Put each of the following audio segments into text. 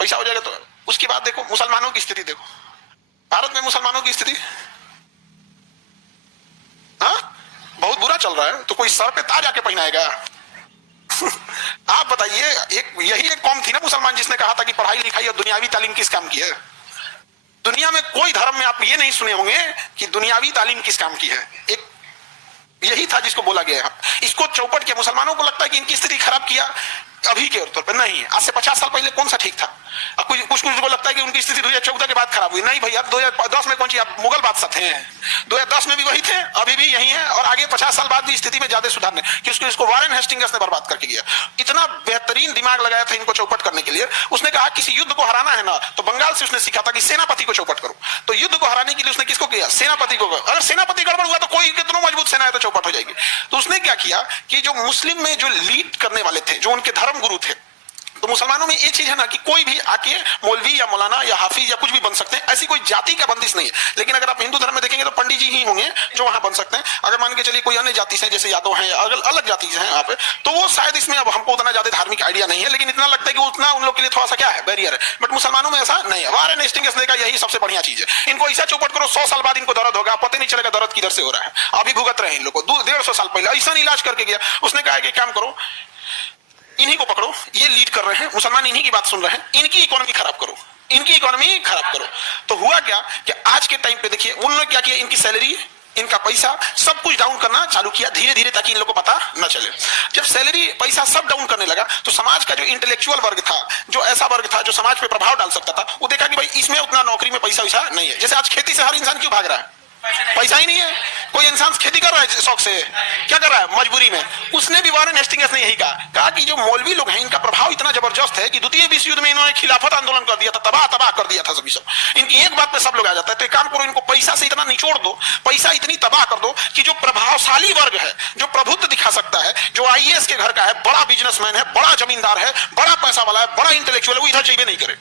पैसा हो जाएगा तो उसके बाद देखो मुसलमानों की स्थिति, देखो भारत में मुसलमानों की स्थिति बहुत बुरा चल रहा है। तो कोई सर पे ताज आके पहनाएगा? आप बताइए, यही एक कौम थी ना मुसलमान जिसने कहा था कि पढ़ाई लिखाई और दुनियावी तालीम किस काम की है। दुनिया में कोई धर्म में आप ये नहीं सुने होंगे कि दुनियावी तालीम किस काम की है। एक यही था जिसको बोला गया है। इसको चौपट के मुसलमानों को लगता है कि इनकी स्थिति खराब किया अभी के तौर पर, नहीं, आज से 50 साल पहले कौन सा ठीक था। अब कुछ को लगता है कि उनकी स्थिति 2014 के बाद खराब हुई। नहीं भैया, 2010 में कौन सी आप मुगल बादशाह थे, 2010 में भी वही थे, अभी भी यही है, और आगे 50 साल बाद भी स्थिति में ज्यादा सुधार नहीं, कि इसको वारेन हेस्टिंग्स ने बर्बाद करके गया। इतना बेहतरीन दिमाग लगाया था इनको चौपट करने के लिए। उसने कहा किसी युद्ध को हराना है ना, तो बंगाल से उसने सीखा था कि सेनापति को चौपट करो। तो युद्ध को हराने के लिए उसने किसको किया? सेनापति को। अगर सेनापति गड़बड़ हुआ तो कोई कितना मजबूत सेना है तो चौपट हो जाएगी। तो उसने क्या किया कि जो मुस्लिम में जो लीड करने वाले थे, जो उनके धर्म गुरु थे, तो मुसलमानों में ये चीज है ना कि कोई भी आके मौलवी या मौलाना या हाफिज या कुछ भी बन सकते हैं, ऐसी कोई जाति का बंदिश नहीं है। लेकिन अगर आप हिंदू धर्म में देखेंगे तो पंडित जी ही होंगे जो वहां बन सकते हैं। अगर मान के चलिए कोई अन्य जाति से, जैसे यादव हैं या अलग जाति से हैं आप, तो वो शायद इसमें, अब हमको उतना ज्यादा धार्मिक आइडिया नहीं है, लेकिन इतना लगता है कि उतना उन लोग के लिए थोड़ा सा क्या है, बैरियर है। बट मुसलमानों में ऐसा नहीं है। वारेन हेस्टिंग्स ने कहा यही सबसे बढ़िया चीज है, इनको ऐसा चौपट करो 100 साल बाद इनको दर्द होगा, पता नहीं चलेगा दर्द किधर से हो रहा है। अभी भुगत रहे हैं इन लोग को। 150 साल पहले ऐसा इलाज करके गया। उसने कहा कि काम करो, इन्हीं को पकड़ो, ये लीड कर रहे हैं, मुसलमान इन्हीं की बात सुन रहे हैं, इनकी इकोनॉमी खराब करो, इनकी इकोनॉमी खराब करो। तो हुआ क्या कि आज के टाइम पे देखिए उन्होंने क्या किया, इनकी सैलरी, इनका पैसा, सब कुछ डाउन करना चालू किया धीरे धीरे, ताकि इन लोगों को पता न चले। जब सैलरी, पैसा सब डाउन करने लगा, तो समाज का जो इंटेलेक्चुअल वर्ग था, जो ऐसा वर्ग था जो समाज पे प्रभाव डाल सकता था, वो देखा कि भाई इसमें उतना नौकरी में पैसा वैसा नहीं है। जैसे आज खेती से हर इंसान क्यों भाग रहा है? पैसा ही नहीं है। कोई इंसान खेती कर रहा है शौक से, क्या कर रहा है? मजबूरी में। उसने भी वारेन हेस्टिंग्स ने यही कहा कि जो मौलवी लोग हैं इनका प्रभाव इतना जबरदस्त है कि द्वितीय विश्व युद्ध में इन्होंने खिलाफत आंदोलन कर दिया था, तबाह कर दिया था सभी सब। इनकी एक बात पे सब लोग आ जाता है। तो एक काम करो, इनको पैसा से इतना निचोड़ दो, पैसा इतनी तबाह कर दो कि जो प्रभावशाली वर्ग है, जो प्रभुत्व दिखा सकता है, जो आईएएस के घर का है, बड़ा बिजनेसमैन है, बड़ा जमींदार है, बड़ा पैसा वाला है, बड़ा इंटेलेक्चुअल है, वो इधर चाहिए नहीं करे।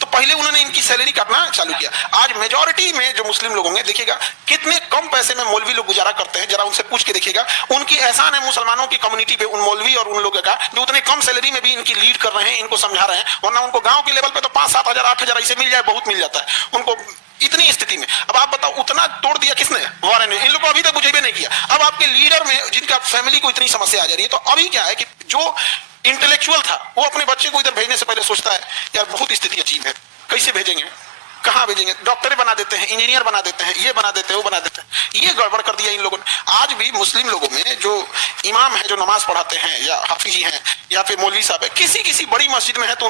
तो पहले उन्होंने इनकी सैलरी काटना चालू किया। आज मेजॉरिटी में जो मुस्लिम लोग होंगे, देखिएगा कितने कम पैसे में मौलवी लोग गुजारा करते हैं, जरा उनसे पूछ के देखिएगा। उनकी एहसान है मुसलमानों की कम्युनिटी पे, उन मौलवी और उन लोगों का जो उतने कम सैलरी में भी इनकी लीड कर रहे हैं, इनको समझा रहे हैं। वरना उनको गांव के लेवल पे तो 5-7 हजार 8 हजार ऐसे मिल जाए, बहुत मिल जाता है उनको इतनी स्थिति में। अब आप बताओ, उतना तोड़ दिया किसने? वारेन ने। इन लोगों को अभी तक बुझेबे नहीं किया। अब आपके लीडर में जिनका फैमिली को इतनी समस्या आ जा रही है, तो अभी क्या है कि जो इंटेलेक्चुअल था वो अपने बच्चे को इधर भेजने से पहले सोचता है यार बहुत स्थिति अजीब है, कैसे भेजेंगे, कहां भेजेंगे? डॉक्टर बना देते हैं, इंजीनियर बना देते हैं, ये बना देते हैं, वो बना देते हैं। ये गड़बड़ कर दिया इन लोगों ने। आज भी मुस्लिम लोगों में जो इमाम है, जो नमाज पढ़ाते हैं, या हाफिजी हैं, या फिर मौलवी साहब है, किसी बड़ी मस्जिद में है तो